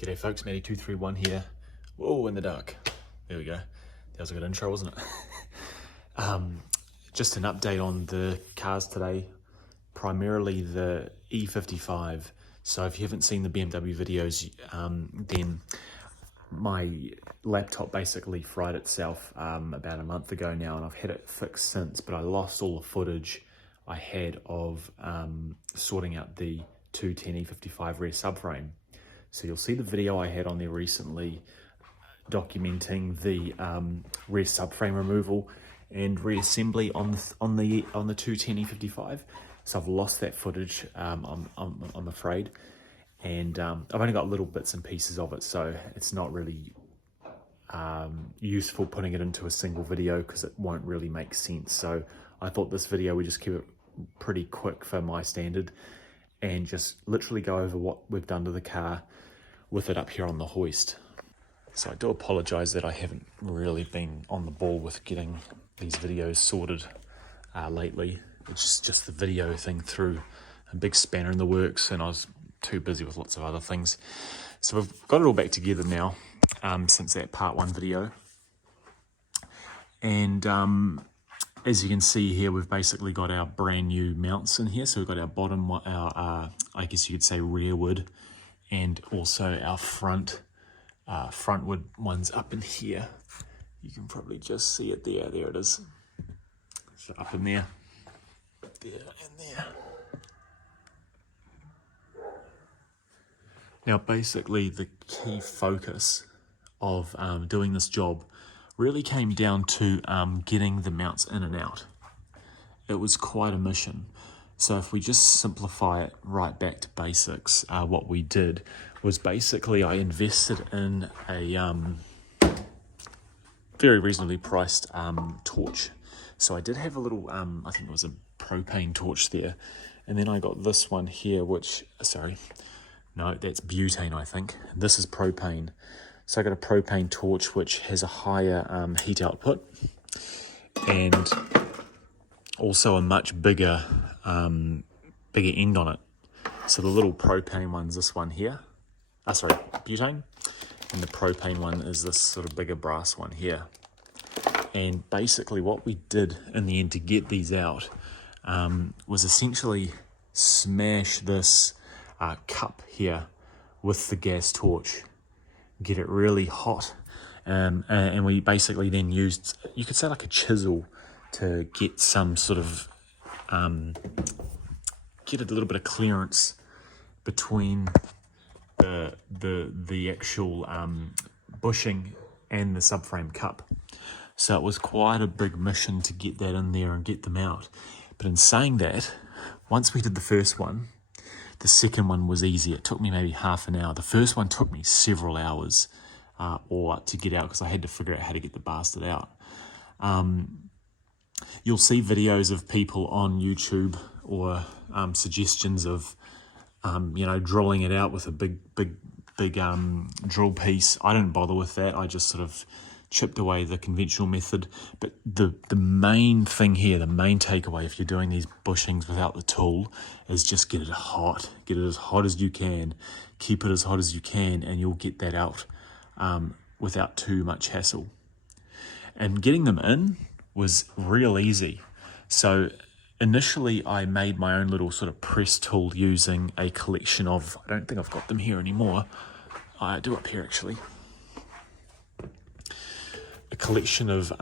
G'day folks, Matty231 here. Whoa, in the dark. There we go. That was a good intro, wasn't it? Just an update on the cars today, primarily the E55. So if you haven't seen the BMW videos, then my laptop basically fried itself about a month ago now, and I've had it fixed since, but I lost all the footage I had of sorting out the 210 E55 rear subframe. So you'll see the video I had on there recently documenting the rear subframe removal and reassembly on the 210 E55. So I've lost that footage, I'm afraid, and I've only got little bits and pieces of it, so it's not really useful putting it into a single video because it won't really make sense. So I thought this video would just keep it pretty quick for my standard and just literally go over what we've done to the car with it up here on the hoist. So I do apologize that I haven't really been on the ball with getting these videos sorted lately. It's just the video thing threw a big spanner in the works, and I was too busy with lots of other things. So we've got it all back together now since that part 1 video. And as you can see here, we've basically got our brand new mounts in here. So we've got our bottom, our I guess you could say rearward, and also our frontward ones up in here. You can probably just see it there. There it is. So up in there, there and there. Now basically the key focus of doing this job really came down to getting the mounts in and out. It was quite a mission. So if we just simplify it right back to basics, what we did was basically I invested in a very reasonably priced torch. So I did have a little, I think it was a propane torch there. And then I got this one here, which, sorry, no, that's butane, I think. This is propane. So I got a propane torch, which has a higher heat output and also a much bigger end on it. So the little propane one's this one here. Sorry, butane. And the propane one is this sort of bigger brass one here. And basically what we did in the end to get these out was essentially smash this cup here with the gas torch, get it really hot, and we basically then used, you could say, like a chisel to get some sort of get a little bit of clearance between the actual bushing and the subframe cup. So it was quite a big mission to get that in there and get them out. But in saying that, once we did the first one, the second one was easy. It took me maybe half an hour. The first one took me several hours or to get out because I had to figure out how to get the bastard out. You'll see videos of people on YouTube or suggestions of drilling it out with a big drill piece. I didn't bother with that. I just sort of chipped away the conventional method. But the main thing here, the main takeaway if you're doing these bushings without the tool, is just get it hot. Get it as hot as you can. Keep it as hot as you can, and you'll get that out without too much hassle. And getting them in was real easy. So initially I made my own little sort of press tool using a collection of, I don't think I've got them here anymore. I do up here actually. A collection of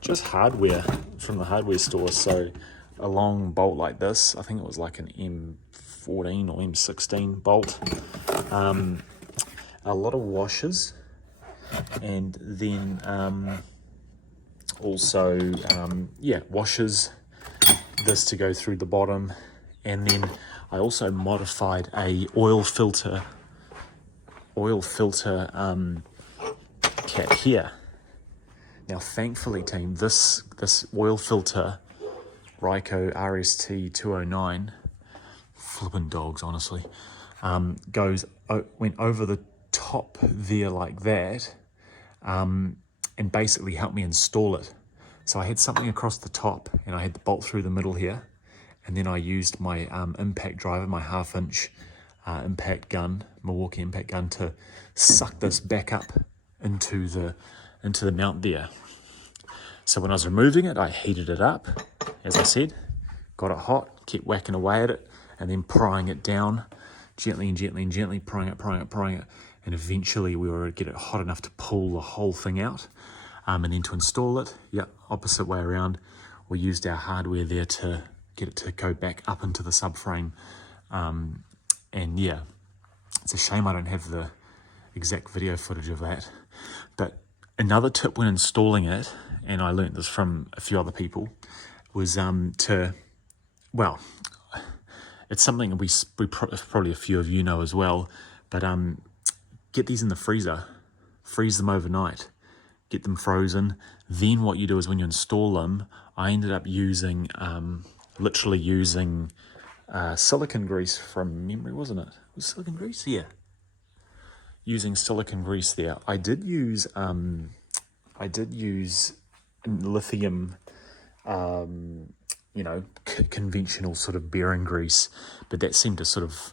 just hardware from the hardware store. So a long bolt like this, I think it was like an M14 or M16 bolt. A lot of washers, and then also washers, this to go through the bottom, and then I also modified a oil filter cap here. Now thankfully team, this oil filter, Ryco RST 209, flippin' dogs honestly, went over the top there like that, and basically helped me install it. So I had something across the top and I had the bolt through the middle here, and then I used my impact driver, my 1/2 inch impact gun, Milwaukee impact gun, to suck this back up into the mount there. So when I was removing it, I heated it up, as I said, got it hot, kept whacking away at it, and then prying it down gently and gently and gently, prying it, and eventually we were able to get it hot enough to pull the whole thing out. And then to install it, opposite way around, we used our hardware there to get it to go back up into the subframe. And yeah, it's a shame I don't have the exact video footage of that. But another tip when installing it, and I learned this from a few other people, was well, it's something probably a few of you know as well, but get these in the freezer, freeze them overnight, get them frozen. Then what you do is when you install them, I ended up using, literally using silicone grease from memory, wasn't it? Was silicone grease? Yeah. Using silicone grease there. I did use lithium, conventional sort of bearing grease, but that seemed to sort of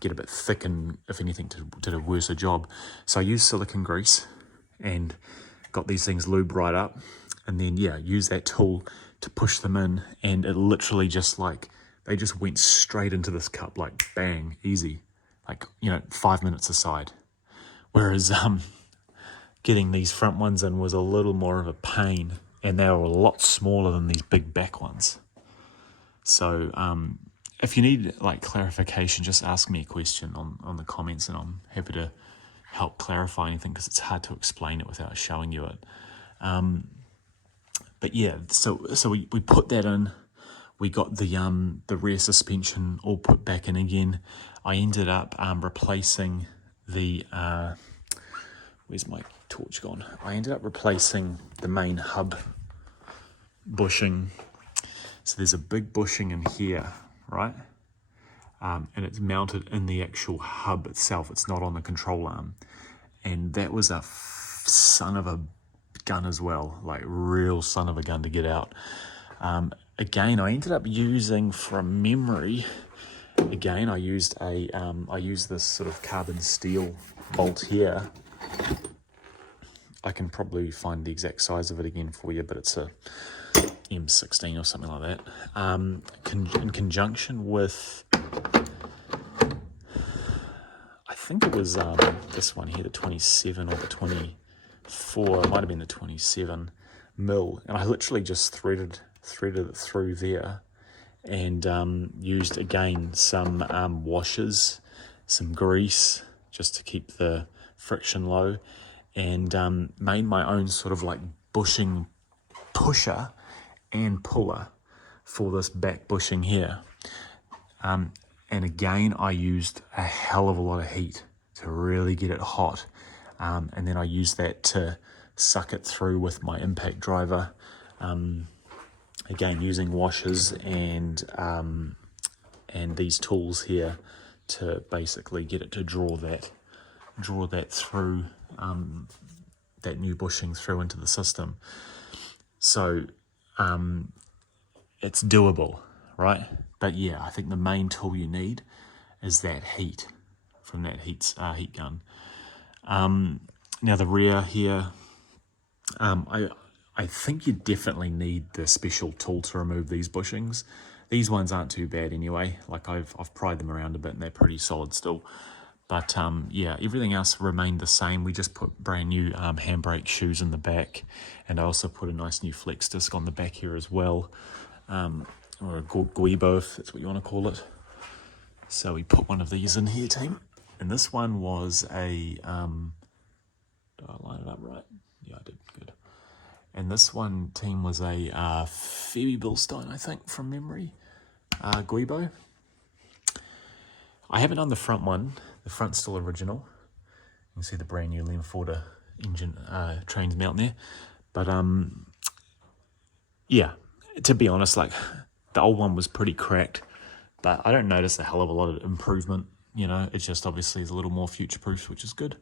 get a bit thick and, if anything, did a worse job. So I used silicone grease and got these things lubed right up, and then use that tool to push them in, and it literally just they just went straight into this cup, like bang, easy, 5 minutes aside. Whereas getting these front ones in was a little more of a pain, and they were a lot smaller than these big back ones. So if you need clarification, just ask me a question on the comments, and I'm happy to help clarify anything, because it's hard to explain it without showing you it. But yeah, so we put that in. We got the rear suspension all put back in again. I ended up replacing the where's my torch gone? I ended up replacing the main hub bushing. So there's a big bushing in here, right? And it's mounted in the actual hub itself. It's not on the control arm. And that was a son of a gun as well, real son of a gun to get out. Again, I ended up using, from memory, I used this sort of carbon steel bolt here. I can probably find the exact size of it again for you, but it's a M16 or something like that. In conjunction with, I think it was this one here, the 27 or the 24, it might have been the 27 mil, and I literally just threaded it through there, and used again some washers, some grease, just to keep the friction low, and made my own sort of bushing pusher and puller for this back bushing here. And again, I used a hell of a lot of heat to really get it hot, and then I used that to suck it through with my impact driver, again using washers and these tools here to basically get it to draw that through, that new bushing through into the system. So it's doable, right? But yeah, I think the main tool you need is that heat from that heat gun. Now the rear here, I think you definitely need the special tool to remove these bushings. These ones aren't too bad anyway. I've pried them around a bit and they're pretty solid still. But yeah, everything else remained the same. We just put brand new handbrake shoes in the back, and I also put a nice new flex disc on the back here as well, or a guibo, if that's what you want to call it. So we put one of these in here, team. And this one was a, did I line it up right? Yeah, I did, good. And this one, team, was a Phoebe Bilstein, I think, from memory, guibo. I haven't done the front one. The front's still original. You can see the brand new Lemforder engine trains mount there. But yeah, to be honest, the old one was pretty cracked, but I don't notice a hell of a lot of improvement. It's just obviously is a little more future-proof, which is good.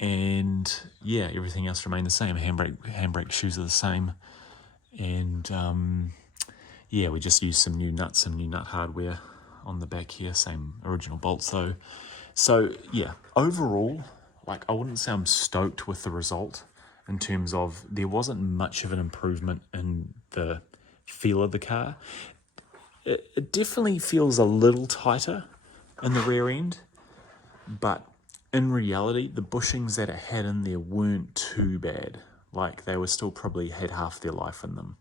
And yeah, everything else remained the same. Handbrake shoes are the same. And yeah, we just used some new nuts and new nut hardware on the back here, same original bolts though. So yeah, overall, like I wouldn't say I'm stoked with the result in terms of there wasn't much of an improvement in the feel of the car. It definitely feels a little tighter in the rear end, but in reality, the bushings that it had in there weren't too bad. Like they were still probably had half their life in them.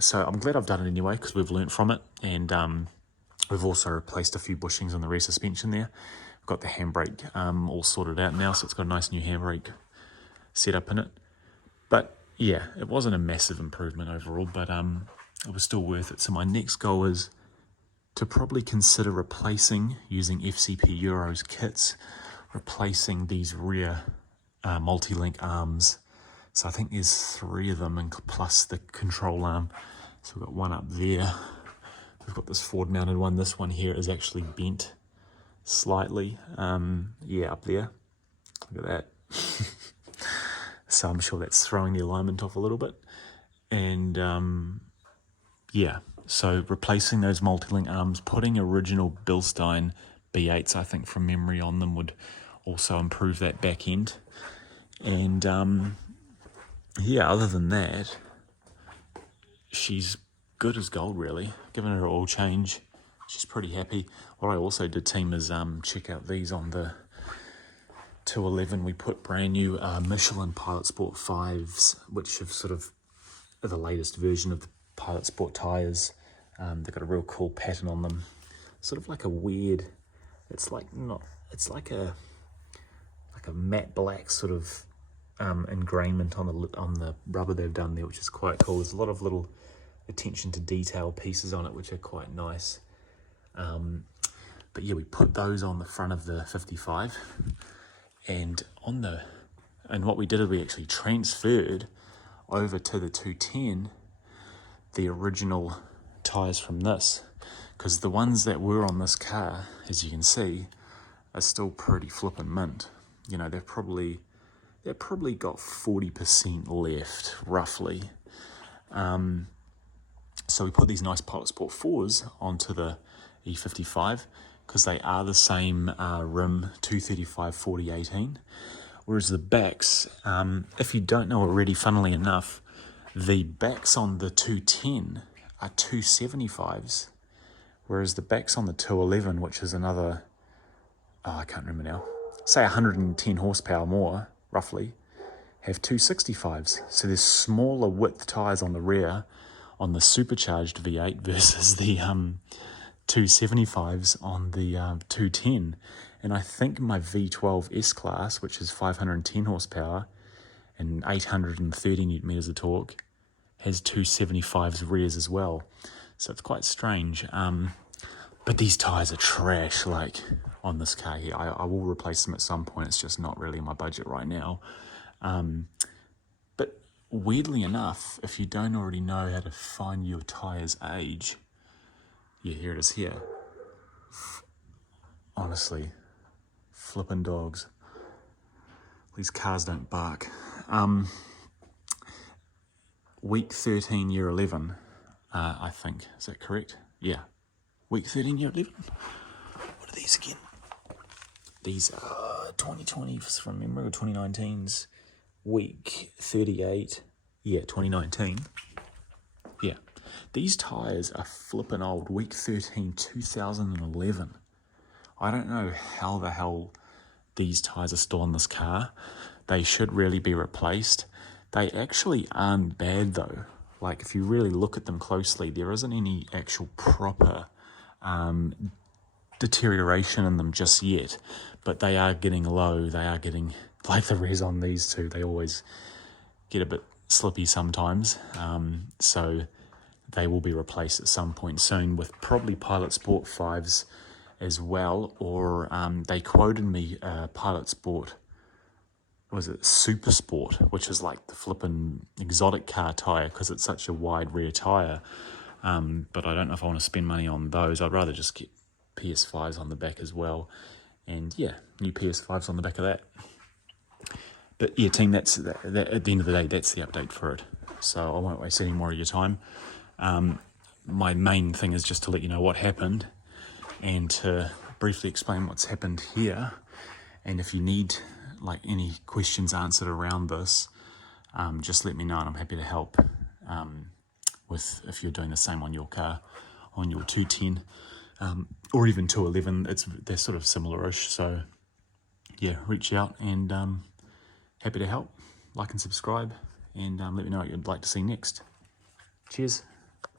So I'm glad I've done it anyway because we've learnt from it, and we've also replaced a few bushings on the rear suspension there. We've got the handbrake all sorted out now, so it's got a nice new handbrake set up in it. But yeah, it wasn't a massive improvement overall, but it was still worth it. So my next goal is to probably consider replacing, using FCP Euro's kits, replacing these rear multi-link arms. So I think there's 3 of them, and plus the control arm. So we've got one up there. We've got this forward mounted one. This one here is actually bent slightly. Yeah, up there. Look at that. So I'm sure that's throwing the alignment off a little bit. And yeah, so replacing those multi-link arms, putting original Bilstein B8s, I think from memory, on them would also improve that back end. And yeah, other than that, she's good as gold really. Given her an oil change, she's pretty happy. What I also did, team, is check out these on the 211. We put brand new Michelin Pilot Sport 5s, which have sort of the latest version of the Pilot Sport tyres. They've got a real cool pattern on them, sort of like a weird, it's like a matte black sort of engravement on the rubber they've done there, which is quite cool. There's a lot of little attention to detail pieces on it, which are quite nice. But yeah, we put those on the front of the 55, and what we did is we actually transferred over to the 210 the original tyres from this, because the ones that were on this car, as you can see, are still pretty flippin' mint. You know, they've probably got 40% left, roughly. So we put these nice Pilot Sport 4s onto the E55 because they are the same rim 235 4018. Whereas the backs, if you don't know already, funnily enough, the backs on the 210 are 275s, whereas the backs on the 211, which is another, I can't remember now, say 110 horsepower more, roughly, have 265s. So there's smaller width tyres on the rear on the supercharged V8 versus the 275s on the 210. And I think my V12 S-Class, which is 510 horsepower and 830 newton meters of torque, has 275s rears as well. So it's quite strange. But these tyres are trash, like on this car here. I will replace them at some point. It's just not really in my budget right now. But weirdly enough, if you don't already know how to find your tyre's age, yeah, here it is here. Honestly, flippin' dogs. These cars don't bark. Week 13, year 11, I think. Is that correct? Yeah. Week 13, year 11. What are these again? These are 2020s from memory, or 2019's. Week 38, yeah, 2019. Yeah. These tyres are flippin' old. Week 13, 2011. I don't know how the hell these tyres are still on this car. They should really be replaced. They actually aren't bad though. Like if you really look at them closely, there isn't any actual proper deterioration in them just yet. But they are getting low. They are getting, like the res on these two, they always get a bit slippy sometimes. So they will be replaced at some point soon with probably Pilot Sport 5s as well, or they quoted me Pilot Sport, was it Super Sport, which is like the flippin' exotic car tyre because it's such a wide rear tyre. But I don't know if I want to spend money on those. I'd rather just get PS5s on the back as well. And yeah, new PS5s on the back of that. But yeah, team, that's that, at the end of the day, that's the update for it. So I won't waste any more of your time. my main thing is just to let you know what happened and to briefly explain what's happened here. And if you need like any questions answered around this, just let me know and I'm happy to help with if you're doing the same on your car, on your 210 or even 211. They're sort of similar-ish. So yeah, reach out and happy to help. Like and subscribe and let me know what you'd like to see next. Cheers.